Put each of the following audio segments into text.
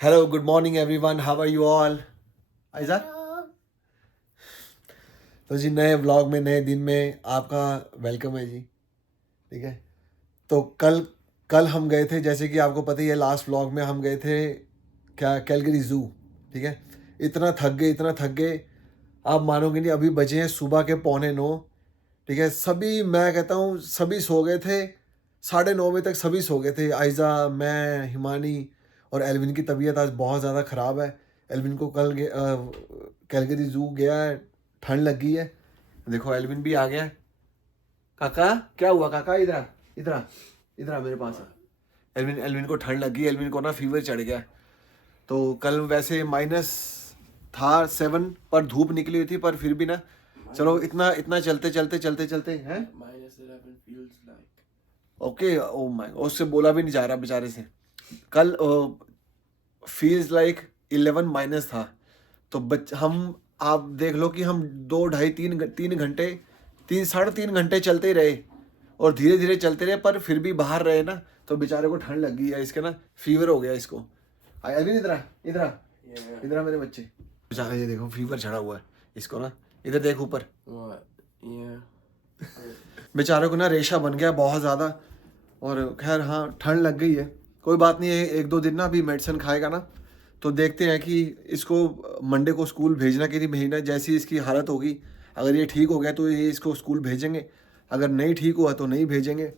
Hello good morning everyone, how are you all? आयजा, तो जी नए व्लॉग में नए दिन में आपका वेलकम है जी। ठीक है, तो कल कल हम गए थे, जैसे कि आपको पता ही है, लास्ट व्लॉग में हम गए थे क्या, कैलगरी ज़ू। ठीक है, इतना थक गए आप मानोगे नहीं। अभी बजे हैं सुबह के 8:45। ठीक है, सभी, मैं कहता हूँ सभी सो गए थे। 9:30 बजे तक सभी सो गए थे। आयजा, मैं, हिमानी और एल्विन की तबीयत आज बहुत ज़्यादा ख़राब है। एल्विन को कैलगरी ज़ू गया है, ठंड लग गई है। देखो एल्विन भी आ गया है। काका क्या हुआ? काका इधर आ, इधर आ, इधर आ मेरे पास आ। एल्विन एल्विन को ठंड लग गई। एल्विन को ना फीवर चढ़ गया। तो कल वैसे माइनस था 7 पर धूप निकली हुई थी, पर फिर भी ना, चलो इतना इतना चलते हैं। ओके, ओ माय, उससे बोला भी नहीं जा रहा बेचारे से। कल फील्स लाइक 11 माइनस था। तो हम, आप देख लो कि हम 2 ढाई 3 घंटे, 3 साढ़े 3 घंटे चलते ही रहे और धीरे धीरे चलते रहे, पर फिर भी बाहर रहे ना, तो बेचारे को ठंड लग गई है। इसके ना फीवर हो गया इसको। अभी इधर आ, इधर आ, इधर आ मेरे बच्चे। बेचारे ये देखो फीवर चढ़ा हुआ है इसको ना। इधर देख ऊपर। बेचारे को ना रेशा बन गया बहुत ज़्यादा। और खैर हाँ, ठंड लग गई है, कोई बात नहीं है। 1-2 दिन ना अभी मेडिसिन खाएगा ना, तो देखते हैं कि इसको मंडे को स्कूल भेजना कि नहीं भेजना। जैसी इसकी हालत होगी, अगर ये ठीक हो गया तो ये इसको स्कूल भेजेंगे, अगर नहीं ठीक हुआ तो नहीं भेजेंगे।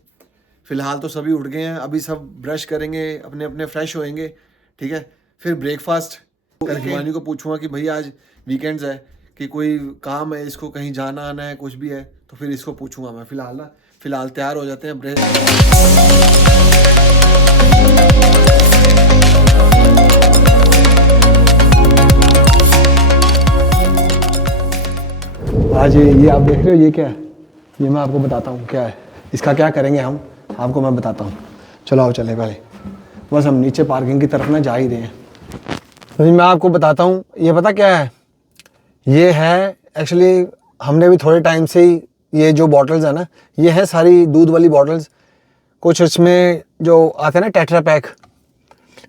फ़िलहाल तो सभी उठ गए हैं, अभी सब ब्रश करेंगे, अपने अपने फ्रेश होएंगे। ठीक है, फिर ब्रेकफास्ट करके हिमानी को पूछूंगा कि भैया आज वीकेंड्स है, कि कोई काम है इसको, कहीं जाना आना है, कुछ भी है, तो फिर इसको पूछूंगा मैं। फ़िलहाल तैयार हो जाते हैं। आज ये आप देख रहे हो, ये क्या है? ये मैं आपको बताता हूँ क्या है, इसका क्या करेंगे हम, आपको मैं बताता हूँ। चलो आओ चले पहले, बस हम नीचे पार्किंग की तरफ ना जा ही रहे हैं। तो मैं आपको बताता हूँ, ये पता क्या है, ये है एक्चुअली, हमने भी थोड़े टाइम से ही, ये जो बॉटल्स है ना, ये है सारी दूध वाली बॉटल्स। कुछ इसमें जो आते हैं ना टेट्रा पैक,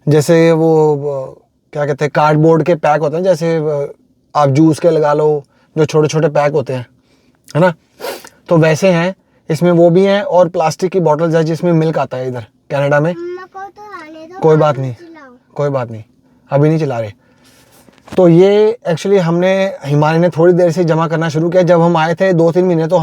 जैसे वो क्या कहते हैं, कार्डबोर्ड के पैक होते हैं, जैसे आप जूस के लगा लो, जो छोटे छोटे पैक होते हैं, है ना, तो वैसे हैं इसमें, वो भी हैं। और प्लास्टिक की बॉटल्स है जिसमें मिल्क आता है इधर कनाडा में। कोई बात नहीं, कोई बात नहीं, अभी नहीं चला रहे। तो ये एक्चुअली हमने, हिमानी ने थोड़ी देर से जमा करना शुरू किया। जब हम आए थे 2-3 महीने, तो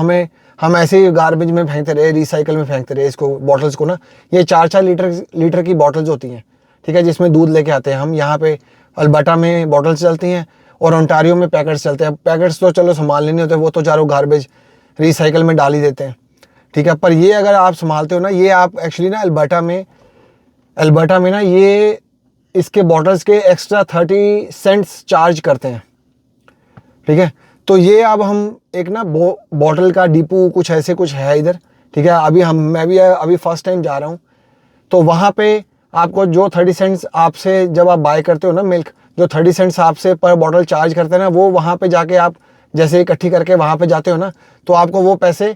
हम ऐसे ही गार्बेज में फेंकते रहे, रिसाइकल में फेंकते रहे इसको, बॉटल्स को ना। ये 4-4 लीटर की बॉटल्स होती हैं, ठीक है, जिसमें दूध लेके आते हैं हम। यहाँ पे अल्बर्टा में बॉटल्स चलती हैं और ओंटारियो में पैकेट्स चलते हैं। पैकेट्स तो चलो संभाल लेने होते, वो तो चारों गार्बेज रिसाइकल में डाल ही देते हैं, ठीक है। पर ये अगर आप संभालते हो ना, ये आप एक्चुअली ना अल्बर्टा में ना, ये इसके बॉटल्स के एक्स्ट्रा 30 सेंट्स चार्ज करते हैं, ठीक है। तो ये अब हम एक ना बॉटल का डिपो कुछ ऐसे कुछ है इधर, ठीक है। मैं भी अभी फर्स्ट टाइम जा रहा हूँ। तो वहाँ पे आपको जो 30 सेंट्स आपसे, जब आप बाय करते हो ना मिल्क, जो 30 सेंट्स आपसे पर बॉटल चार्ज करते हैं ना, वो वहाँ पे जाके आप जैसे इकट्ठी करके वहाँ पे जाते हो ना, तो आपको वो पैसे,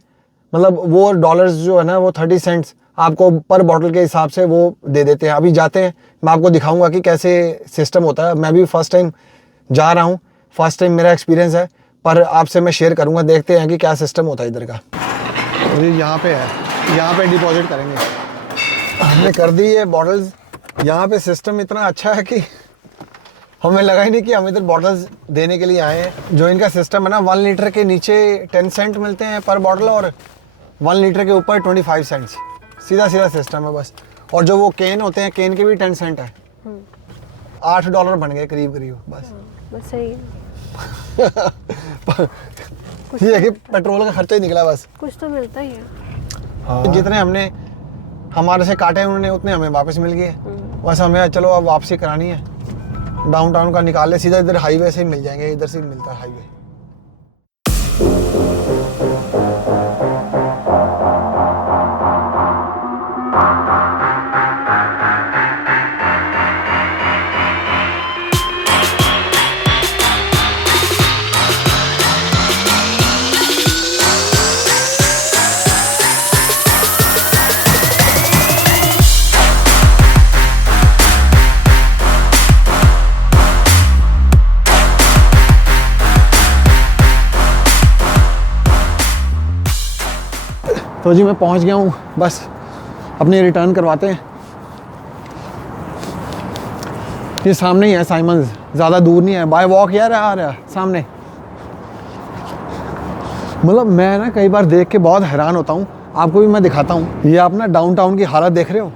मतलब वो डॉलर्स जो है ना, वो 30 सेंट्स आपको पर बॉटल के हिसाब से वो दे देते हैं। अभी जाते हैं, मैं आपको दिखाऊंगा कि कैसे सिस्टम होता है। मैं भी फर्स्ट टाइम जा रहा हूँ, फर्स्ट टाइम मेरा एक्सपीरियंस है, पर आपसे मैं शेयर करूँगा, देखते हैं कि क्या सिस्टम होता है इधर का। तो यहाँ पे है, यहाँ पे डिपॉजिट करेंगे। हमने कर दी ये बॉटल्स। यहाँ पे सिस्टम इतना अच्छा है कि हमें लगा ही नहीं कि हम इधर बॉटल्स देने के लिए आए हैं। जो इनका सिस्टम है ना, 1 लीटर के नीचे 10 सेंट मिलते हैं पर बॉटल, और 1 लीटर के ऊपर 25 सेंट्स। सीधा सिस्टम है बस। और जो वो कैन होते हैं, कैन के भी 10 सेंट है। $8 बन गए करीब बस। बस सही है। ये है कि पेट्रोल का खर्चा ही निकला बस। कुछ तो मिलता ही है। हाँ। जितने हमने हमारे से काटे उन्होंने, उतने हमें वापस मिल गए। बस हमें चलो अब वापसी करानी है। डाउनटाउन का निकाल ले, सीधा इधर हाईवे से ही मिल जाएंगे, इधर से ही मिलता है हाईवे। तो जी मैं पहुंच गया हूँ, बस अपनी रिटर्न करवाते हैं। ये सामने ही है साइमंस, ज़्यादा दूर नहीं है, बाय वॉक यार आ रहा है सामने। मतलब मैं ना कई बार देख के बहुत हैरान होता हूँ, आपको भी मैं दिखाता हूँ। ये आप ना डाउनटाउन की हालत देख रहे हो,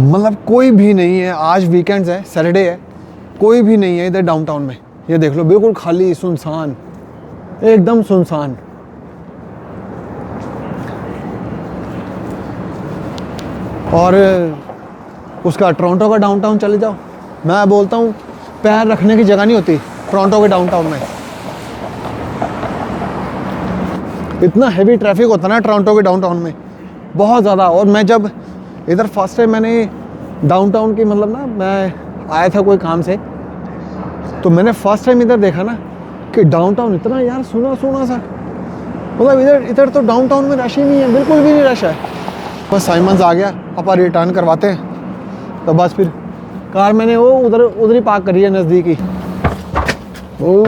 मतलब कोई भी नहीं है। आज वीकेंड्स है, सैटरडे है, कोई भी नहीं है इधर डाउनटाउन में। ये देख लो, बिल्कुल खाली, सुनसान, एकदम सुनसान। और उसका टोरंटो का डाउनटाउन चले जाओ, मैं बोलता हूँ पैर रखने की जगह नहीं होती टोरंटो के डाउनटाउन में। इतना हैवी ट्रैफिक होता है ना टोरंटो के डाउनटाउन में, बहुत ज़्यादा। और मैं जब इधर फर्स्ट टाइम मैंने डाउनटाउन की, मतलब ना मैं आया था कोई काम से, तो मैंने फर्स्ट टाइम इधर देखा ना कि डाउनटाउन इतना यार सुना सुना सा, मतलब इधर तो डाउनटाउन में रश ही नहीं है, बिल्कुल भी नहीं रश है। बस साइमंस आ गया, अपन रिटर्न करवाते हैं। तो बस फिर कार मैंने वो उधर ही पार्क करी है, नज़दीकी। ओ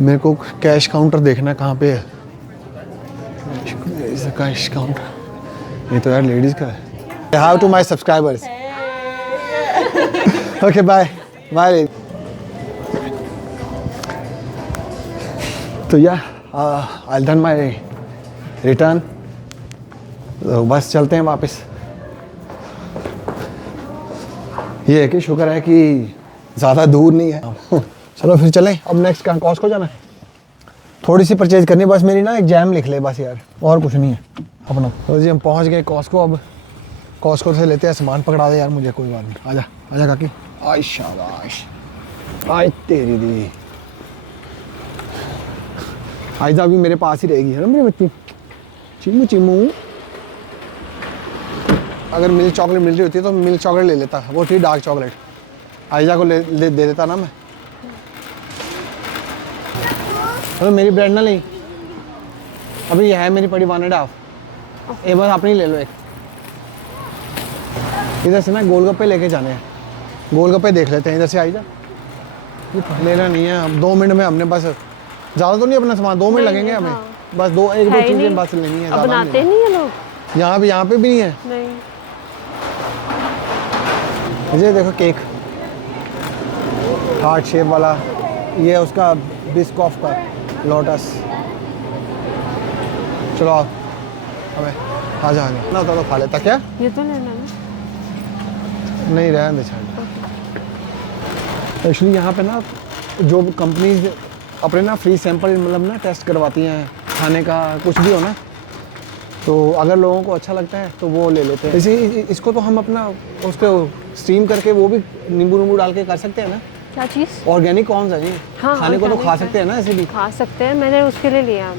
मेरे को कैश काउंटर देखना कहाँ पे है। कैश काउंटर, ये तो यार लेडीज का है। How to my subscribers. Okay bye bye. तो या आई डन माई रिटर्न, तो बस चलते हैं वापस। ये है कि शुक्र है कि ज़्यादा दूर नहीं है। चलो फिर चलें। अब नेक्स्ट कहाँ, कॉस्को जाना है। थोड़ी सी परचेज करनी बस मेरी ना, एक जैम लिख ले बस यार, और कुछ नहीं है अपना। तो जी हम पहुँच गए कॉस्को। अब कॉस्को से लेते हैं सामान, पकड़ा दे यार मुझे, कोई बात नहीं। आजा आजा काकी। आय शाबाश, आय तेरी दी। आयजा भी मेरे पास ही रहेगी, है ना मेरी बच्ची, चिमू चिमू। अगर मिल्क चॉकलेट मिल रही होती है तो मिल्क चॉकलेट ले लेता, वो थी डार्क चॉकलेट, आयजा को दे देता ना मैं। तो मेरी ब्रेड ना ली, अभी ये है मेरी पड़ी 1.5। एक बार अपनी ले लो एक। इधर से ना गोलगप्पे लेके जाने हैं, गोलगप्पे देख लेते हैं इधर से। आयजा लेना नहीं है, अब 2 मिनट में हमने बस, ज़्यादा तो नहीं अपना सामान, 2 मिनट लगेंगे हमें। हाँ। बस एक दो चीज़ें बस लेनी है, अब ज़्यादा बनाते नहीं है लोग यहाँ पे भी नहीं है। नहीं। ये देखो केक, हार्ट शेप वाला, ये उसका बिस्कॉफ का लोटस। चलो आओ, हमें आ जाएंगे ना, तो खा लेता क्या। ये तो लेना है। नहीं रहने दे छाड़। एक्चुअली यहाँ पे ना जो कंपनीज अपने ना फ्री सैंपल, मतलब ना टेस्ट करवाती हैं खाने का, कुछ भी हो ना, तो अगर लोगों को अच्छा लगता है तो वो ले लेते हैं। इसे इसको तो हम अपना उसको स्टीम करके वो भी नींबू डाल के कर सकते हैं ना। क्या चीज़? ऑर्गेनिक कौन सा जी? हाँ, खाने को तो खा organic सकते हैं ना, ऐसे भी खा सकते हैं, मैंने उसके लिए लिया।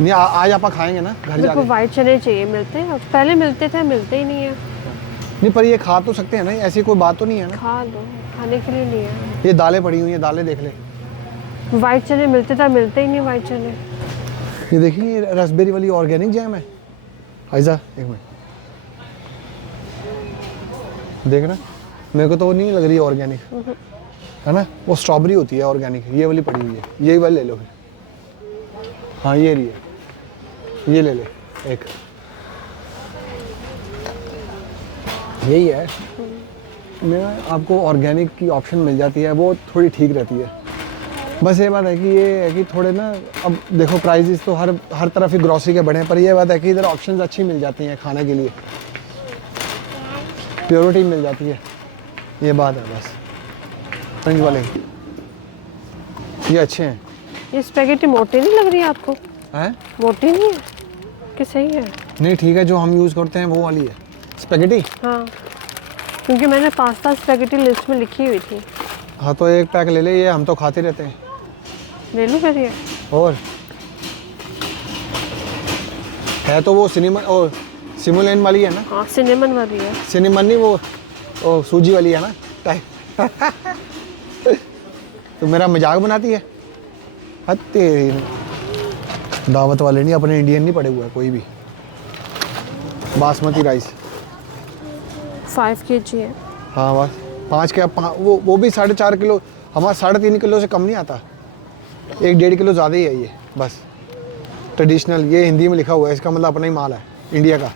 नहीं आज आप खाएंगे ना घर मेरे को जाके। वाइट चने चाहिए, मिलते हैं? पहले मिलते थे, मिलते ही नहीं है। नहीं पर ये खा तो सकते हैं ना, ऐसी कोई बात तो नहीं है ना। खा लो, खाने के लिए लिया। ये दालें पड़ी हुई हैं, दालें देख ले। वाइट चने मिलते थे, मिलते ही नहीं वाइट चने। ये देखिए, ये रसबेरी वाली ऑर्गेनिक जैम है। आइजा एक मिनट देखना, मेरे को तो वो नहीं लग रही ऑर्गेनिक, है ना। वो स्ट्रॉबेरी होती है ऑर्गेनिक, ये वाली पड़ी हुई है, यही वाली ले लो फिर। हाँ ये रही है, ये ले ले एक, यही है। मैं आपको ऑर्गेनिक की ऑप्शन मिल जाती है, वो थोड़ी ठीक रहती है। बस ये बात है कि ये है कि थोड़े ना, अब देखो प्राइजेस तो हर तरफ ही ग्रॉसरी के बढ़े हैं, पर ये बात है कि इधर ऑप्शंस अच्छी मिल जाती हैं खाने के लिए, प्योरिटी मिल जाती है, ये बात है बस। ऑरेंज वाले ये अच्छे हैं। ये स्पेगेटी मोटी नहीं लग रही है आपको? हैं? मोटी नहीं है कि सही है? नहीं ठीक है, जो हम यूज़ करते हैं वो वाली है स्पेगेटी। हाँ, क्योंकि मैंने पास्ता स्पेगेटी लिस्ट में लिखी हुई थी। हाँ तो एक पैक ले ले, ये हम तो खाते रहते हैं। ले लो फिर ये। और है तो वो सिनेमन और सिमुलेन वाली है ना। हाँ, सिनेमन वाली है। सिनेमन नहीं, वो सूजी वाली है ना टाइप। तो मेरा मजाक बनाती है। हत्ते दावत वाले नहीं, अपने इंडियन नहीं पड़े हुए कोई भी। बासमती राइस 5 kg है। हाँ बस 5 के वो भी 4.5 किलो। हमारा 3.5 किलो से कम नहीं आता, 1-1.5 किलो ज़्यादा ही है ये बस। ट्रेडिशनल, ये हिंदी में लिखा हुआ है, इसका मतलब अपना ही माल है इंडिया का।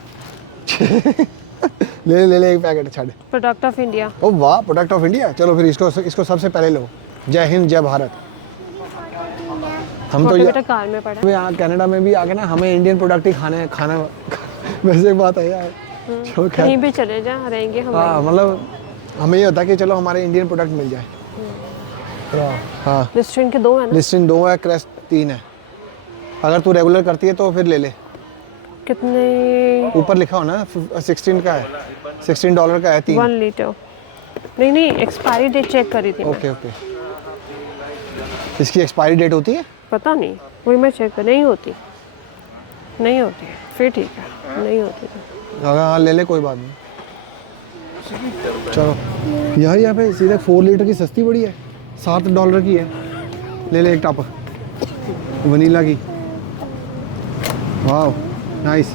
ले एक पैकेट छाड़े। Product of India. ओ वाह, प्रोडक्ट ऑफ इंडिया। चलो फिर इसको सबसे पहले लो। जय हिंद जय भारत। हम तो बेटा कार में पड़ा। यहाँ कनाडा में भी आके ना हमें इंडियन प्रोडक्ट ही खाना वैसे एक बात है यार। चलो कहीं भी चले जा रहेंगे हम। हाँ मतलब हमें ये होता है कि चलो हमारे इंडियन प्रोडक्ट मिल जाए। हाँ लिस्ट्रीन के 2 है ना? लिस्ट्रीन 2 है, क्रेस्ट 3 है। अगर तू रेगुलर करती है तो फिर ले ले। कितने? ऊपर लिखा हो ना 16 का है, $16 का है 3। 1 लीटर। नहीं एक्सपायरी डेट चेक करी थी। ओके। इसकी एक्सपायरी डेट होती है? पता नहीं, वही मैं चेक कर। नहीं होती फिर ठीक है, नहीं होती तो हाँ ले ले, कोई बात नहीं। चलो यार यहाँ पे सीधा 4 लीटर की सस्ती बड़ी है, $7 की है। ले एक टप वनीला की। वाह नाइस।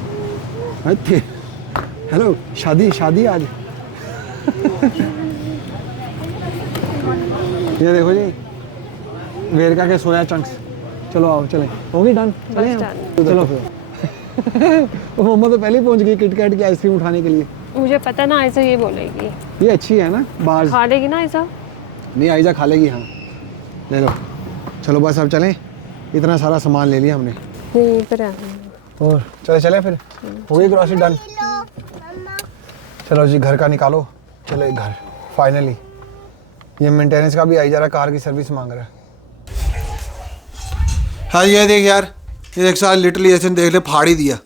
हेलो, शादी आज। ये देखो जी, वेरका के सोया चंक्स। चलो आओ चले, होगी डन। चलो फिर। वो मम्मा तो पहले ही पहुंच गई किटकैट की आइसक्रीम उठाने के लिए। मुझे पता ना, ऐसा ये बोलेगी। ये अच्छी है ना, बाज खा लेगी ना ऐसा? नहीं, आयजा खा लेगी। हाँ ले लो। चलो बस अब चलें, इतना सारा सामान ले लिया हमने। नहीं पर और चले फिर, हो गई ग्रॉसरी डन। चलो जी घर का निकालो, चलो एक घर फाइनली। ये मेंटेनेंस का भी आई जा रहा, कार की सर्विस मांग रहा है। हाँ ये देख यार, ये एक साल लिटरली ऐसे देख ले, फाड़ ही दिया।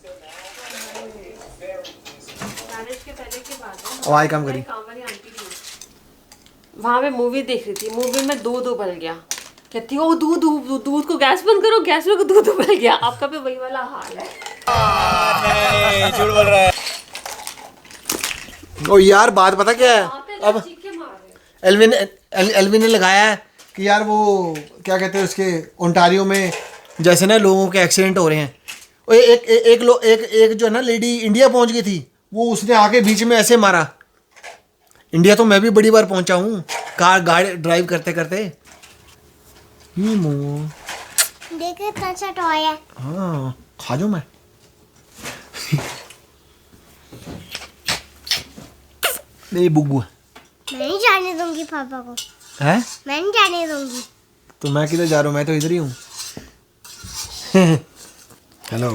आवाज कम करी। वहाँ पे मूवी देख रही थी, मूवी में दूध उबल गया। कहती है ओ दूध को गैस बंद करो, गैस में दूध उबल गया। आपका भी वही वाला हाल है। झूठ बोल रहा है। ओ यार बात पता क्या है, अब एल्विन ने लगाया है कि यार वो क्या कहते हैं उसके ओंटारियो में जैसे ना लोगों के एक्सीडेंट हो रहे हैं। एक जो है ना लेडी इंडिया पहुंच गई थी, वो उसने आके बीच में ऐसे मारा। इंडिया तो मैं भी बड़ी बार पहुंचा हूँ, गाड़ी ड्राइव करते करते। देखो इतना अच्छा टॉय है। हाँ खा जाऊँ मैं। नहीं बुग्गू मैं नहीं जाने दूंगी पापा को। है? मैं नहीं जाने दूंगी। तो मैं किधर जा रहा हूँ, मैं तो इधर ही हूँ। हेलो।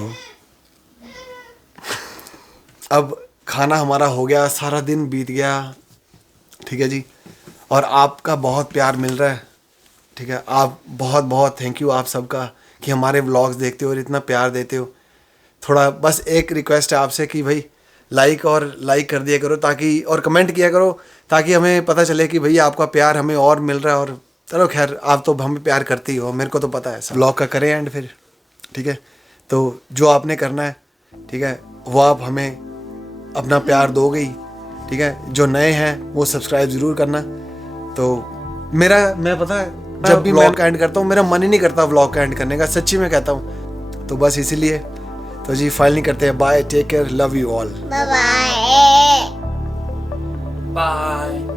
अब खाना हमारा हो गया, सारा दिन बीत गया, ठीक है जी। और आपका बहुत प्यार मिल रहा है, ठीक है। आप बहुत बहुत थैंक यू आप सबका कि हमारे व्लॉग्स देखते हो और इतना प्यार देते हो। थोड़ा बस एक रिक्वेस्ट है आपसे कि भाई लाइक कर दिया करो, ताकि और कमेंट किया करो, ताकि हमें पता चले कि भैया आपका प्यार हमें और मिल रहा है। और चलो खैर, आप तो हमें प्यार करते ही हो, मेरे को तो पता है। व्लॉग का करें एंड फिर, ठीक है। तो जो आपने करना है, ठीक है, वो आप हमें अपना प्यार दोगे ही, ठीक है। जो नए हैं वो सब्सक्राइब ज़रूर करना। तो मैं पता है जब भी व्लॉग का एंड करता हूँ, मेरा मन ही नहीं करता व्लॉग का एंड करने का, सच्ची में कहता हूँ। तो बस इसीलिए तो जी फाइनली करते हैं। Bye, take care, love you all, bye bye. Bye.